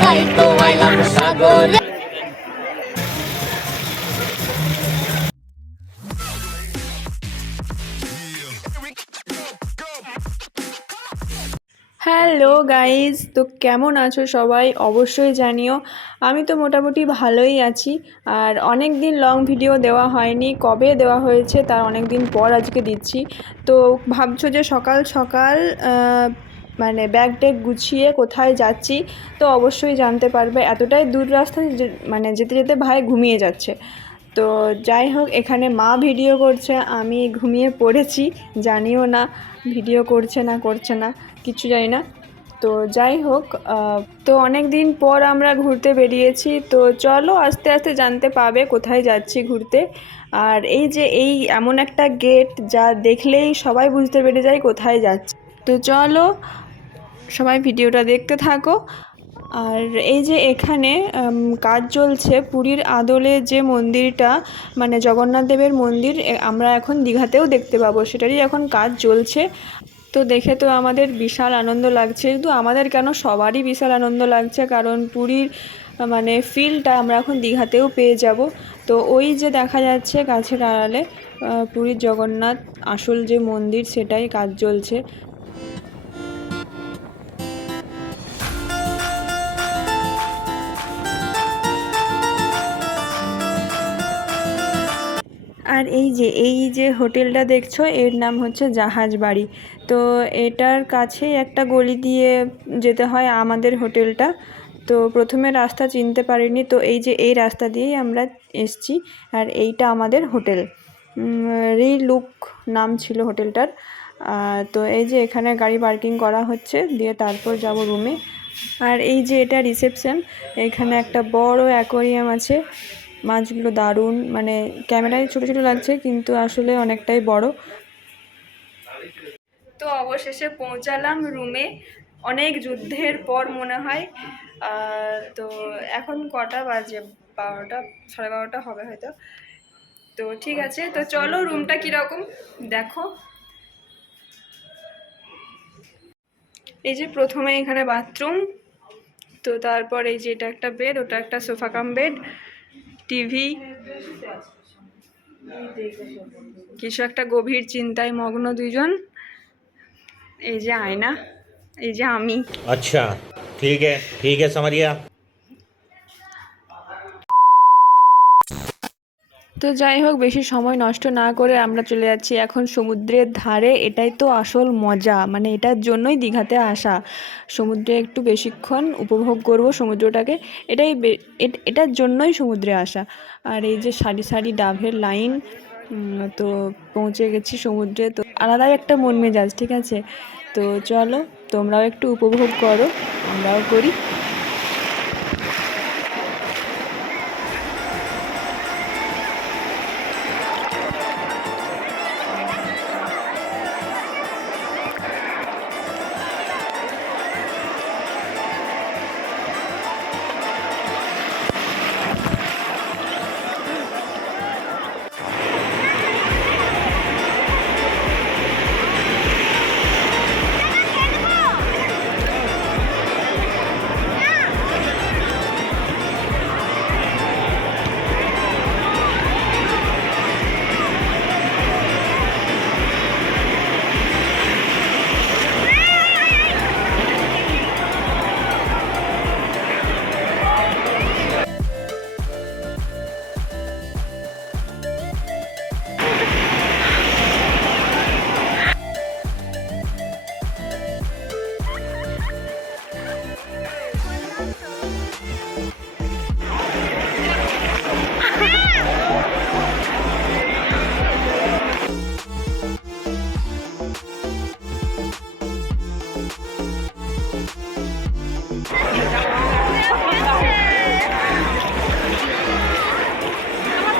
তাই তো আইলাম সাগরে। হ্যালো গাইজ, তো কেমন আছো সবাই? অবশ্যই জানিও। আমি তো মোটামুটি ভালোই আছি। আর অনেক দিন লং ভিডিও দেওয়া হয়নি, কবে দেওয়া হয়েছে তার অনেক দিন পর আজকে দিচ্ছি। তো ভাবছো যে সকাল সকাল মানে ব্যাগ ট্যাগ গুছিয়ে কোথায় যাচ্ছি, তো অবশ্যই জানতে পারবে। এতটাই দূর রাস্তা মানে যেতে যেতে ভাই ঘুমিয়ে যাচ্ছে। তো যাই হোক, এখানে মা ভিডিও করছে, আমি ঘুমিয়ে পড়েছি, জানিও না ভিডিও করছে না কিছু জানি না। তো যাই হোক, তো অনেক দিন পর আমরা ঘুরতে বেরিয়েছি, তো চলো আস্তে আস্তে জানতে পাবে কোথায় যাচ্ছি ঘুরতে। আর এই যে এই এমন একটা গেট যা দেখলেই সবাই বুঝতে পেরে যায় কোথায় যাচ্ছে। তো চলো সবাই ভিডিওটা দেখতে থাকো। আর এই যে এখানে কাজ চলছে পুরীর আদলে যে মন্দিরটা, মানে জগন্নাথ দেবের মন্দির, আমরা এখন দীঘাতেও দেখতে পাবো, সেটারই এখন কাজ চলছে। তো দেখে তো আমাদের বিশাল আনন্দ লাগছে, শুধু আমাদের কেন, সবারই বিশাল আনন্দ লাগছে, কারণ পুরীর মানে ফিলটা আমরা এখন দীঘাতেও পেয়ে যাব। তো ওই যে দেখা যাচ্ছে গাছের আড়ালে পুরীর জগন্নাথ আসল যে মন্দির, সেটাই কাজ চলছে। আর এই যে হোটেলটা দেখছো, এর নাম হচ্ছে জাহাজ বাড়ি। তো এটার কাছেই একটা গলি দিয়ে যেতে হয় আমাদের হোটেলটা। তো প্রথমে রাস্তা চিনতে পারিনি, তো এই যে এই রাস্তা দিয়েই আমরা এসছি। আর এইটা আমাদের হোটেল, রিলুক নাম ছিল হোটেলটার। তো এই যে এখানে গাড়ি পার্কিং করা হচ্ছে, দিয়ে তারপর যাব রুমে। আর এই যে এটা রিসেপশন, এখানে একটা বড় অ্যাকোয়ারিয়াম আছে। মাছগুলো দারুণ, মানে ক্যামেরায় ছোট ছোট লাগছে কিন্তু আসলে অনেকটাই বড়। তো অবশেষে পৌঁছালাম রুমে, অনেক যুদ্ধের পর মনে হয়। তো এখন কটা বাজে? 12টা, 12:30 হবে হয়তো। তো ঠিক আছে, তো চলো রুমটা কীরকম দেখো। এই যে প্রথমে এখানে বাথরুম, তো তারপর এই যে এটা একটা বেড, ওটা একটা সোফা কাম বেড, টিভি, কিছু একটা গভীর চিন্তায় মগ্ন দুইজন। এই যে আয়না, এই যে আমি। अच्छा ठीक है समझ गया। তো যাই হোক, বেশি সময় নষ্ট না করে আমরা চলে যাচ্ছি এখন সমুদ্রের ধারে। এটাই তো আসল মজা, মানে এটার জন্যই দীঘাতে আসা, সমুদ্রে একটু বেশিক্ষণ উপভোগ করব সমুদ্রটাকে। এটার জন্যই সমুদ্রে আসা। আর এই যে সারি সারি ডাবের লাইন, তো পৌঁছে গেছি সমুদ্রে। তো আলাদাই একটা মন মেজাজ, ঠিক আছে। তো চলো তোমরাও একটু উপভোগ করো, আমরাও করি।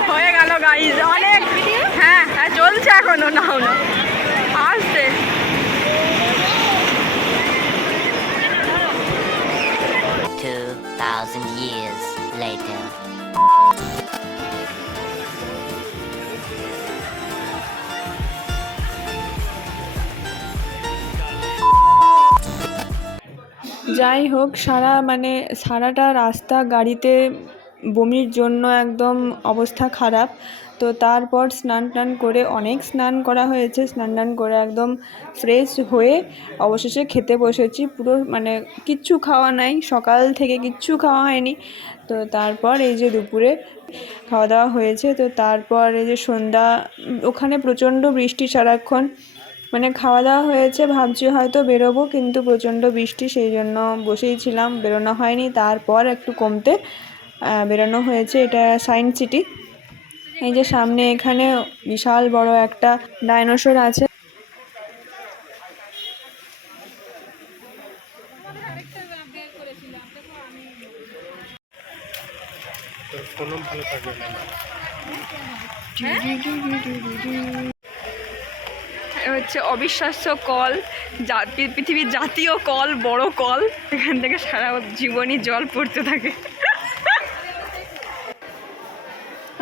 হয়ে গেল গাইজ অনেক। হ্যাঁ হ্যাঁ চলছে এখনো, নাও না আসতে। 2,000 years later. যাই হোক, সারাটা রাস্তা গাড়িতে বমির জন্য একদম অবস্থা খারাপ। তো তারপর স্নান টান করে, অনেক স্নান করা হয়েছে, স্নান টান করে একদম ফ্রেশ হয়ে অবশেষে খেতে বসেছি। পুরো কিচ্ছু খাওয়া নাই, সকাল থেকে কিচ্ছু খাওয়া হয়নি। তো তারপর এই যে দুপুরে খাওয়া দাওয়া হয়েছে। তো তারপর এই যে সন্ধ্যা, ওখানে প্রচণ্ড বৃষ্টি সারাক্ষণ, খাওয়া দাওয়া হয়েছে, ভাবছি হয়তো বেরোবো, কিন্তু প্রচণ্ড বৃষ্টি, সেই জন্য বসেই ছিলাম, বেরোনো হয়নি। তারপর একটু কমতে বেরোনো হয়েছে। এটা সায়েন্স সিটি। এই যে সামনে এখানে বিশাল বড় একটা ডাইনোসর আছে। হচ্ছে অবিশ্বাস্য কল, পৃথিবীর জাতীয় কল, বড় কল। এখান থেকে সারা জীবনই জল পড়তে থাকে।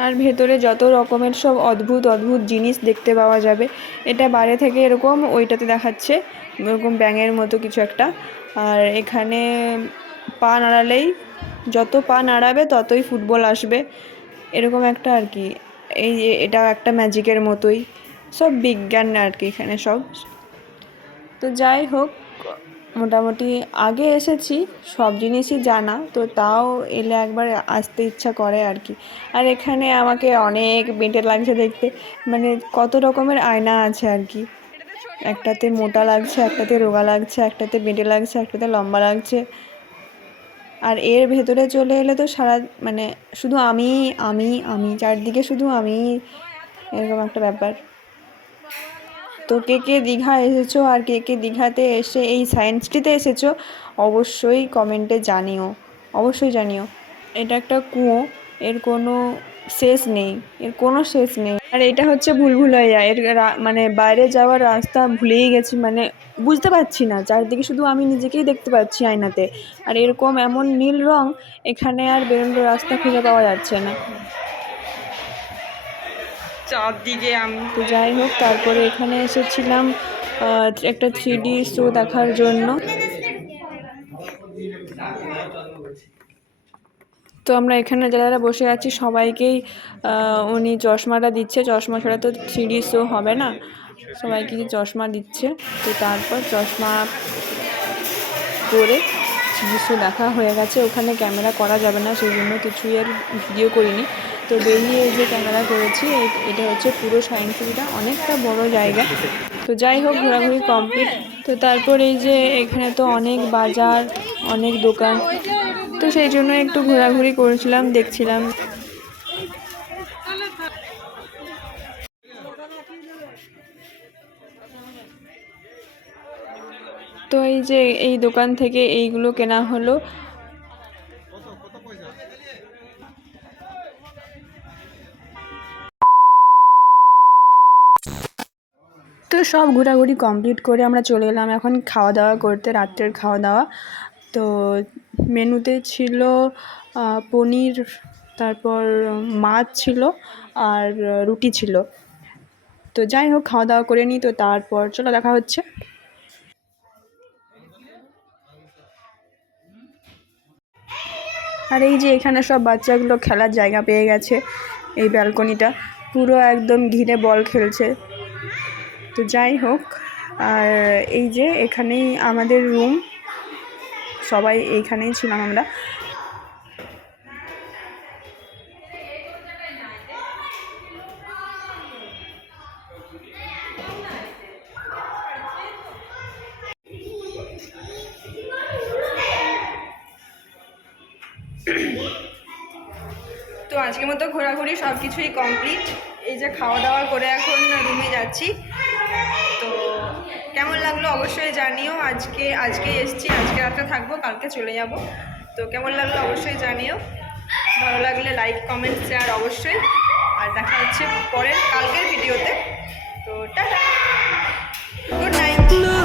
আর ভেতরে যত রকমের সব অদ্ভুত অদ্ভুত জিনিস দেখতে পাওয়া যাবে। এটা বাইরে থেকে এরকম, ওইটাতে দেখাচ্ছে এরকম ব্যাঙের মতো কিছু একটা। আর এখানে পা নাড়ালেই, যত পা নাড়াবে ততই ফুটবল আসবে, এরকম একটা আর কি। এই যে এটা একটা ম্যাজিকের মতোই, সব বিজ্ঞান আর কি এখানে সব। তো যাই হোক, মোটামুটি আগে এসেছি, সব জিনিসই জানা, তো তাও এলে একবার আসতে ইচ্ছা করে আর কি। আর এখানে আমাকে অনেক বেঁটে লাগছে দেখতে, কত রকমের আয়না আছে আর কি। একটাতে মোটা লাগছে, একটাতে রোগা লাগছে, একটাতে বেঁটে লাগছে, একটাতে লম্বা লাগছে। আর এর ভেতরে চলে এলে তো শুধু আমি আমি আমি চারদিকে শুধু আমি, এরকম একটা ব্যাপার। তো কে কে দীঘা এসেছো আর কে কে দীঘাতে এসে এই সায়েন্স সিটিতে এসেছো, অবশ্যই কমেন্টে জানিও, অবশ্যই জানিও। এটা একটা কুয়ো, এর কোনো শেষ নেই, এর কোনো শেষ নেই। আর এটা হচ্ছে ভুলভুলাইয়া, এর বাইরে যাওয়ার রাস্তা ভুলেই গেছি, বুঝতে পারছি না, চারদিকে শুধু আমি নিজেকেই দেখতে পাচ্ছি আয়নাতে। আর এমন নীল রং, এখানে আর বেরোনোর রাস্তা খুঁজে পাওয়া যাচ্ছে না চারদিকে আমি। তো যাই হোক, তারপরে এখানে এসেছিলাম একটা 3D শো দেখার জন্য। তো আমরা এখানে যারা বসে আছি সবাইকেই উনি চশমাটা দিচ্ছে, চশমা ছাড়া তো 3D শো হবে না, সবাইকে চশমা দিচ্ছে। তো তারপর চশমা পরে 3D শো দেখা হয়ে গেছে। ওখানে ক্যামেরা করা যাবে না, সেই জন্য কিছুই আর ভিডিও করিনি। তো বেরিয়ে যে ক্যামেরা করেছি, এটা হচ্ছে পুরো সায়েন্স সিটিটা, অনেকটা বড় জায়গা। তো যাই হোক, ঘোরাঘুরি কমপ্লিট। তো তারপর এই যে এখানে তো অনেক বাজার, অনেক দোকান, তো সেই জন্য একটু ঘোরাঘুরি করেছিলাম, দেখছিলাম। তো এই যে এই দোকান থেকে এইগুলো কেনা হলো। তো সব ঘোরাঘুরি কমপ্লিট করে আমরা চলে এলাম এখন খাওয়া দাওয়া করতে, রাত্রের খাওয়া দাওয়া। তো মেনুতে ছিল পনির, তারপর মাছ ছিল, আর রুটি ছিল। তো যাই হোক, খাওয়া দাওয়া করে নিই, তো তারপর চলো দেখা হচ্ছে। আর এই যে এখানে সব বাচ্চাগুলো খেলার জায়গা পেয়ে গেছে, এই ব্যালকনিটা পুরো একদম ঘিরে বল খেলছে। তো যাই হোক, আর এই যে এখানেই আমাদের রুম, সবাই এইখানেই ছিলাম আমরা। তো আজকের মতো ঘোরাঘুরি সব কিছুই কমপ্লিট। এই যে খাওয়া দাওয়া করে এখন রুমে যাচ্ছি। তো কেমন লাগলো অবশ্যই জানিও। আজকে এসছি, আজকে রাতে থাকবো, কালকে চলে যাব। তো কেমন লাগলো অবশ্যই জানিও, ভালো লাগলে লাইক কমেন্ট শেয়ার অবশ্যই। আর দেখা হচ্ছে কালকের ভিডিওতে। তো টাটা, গুড নাইট।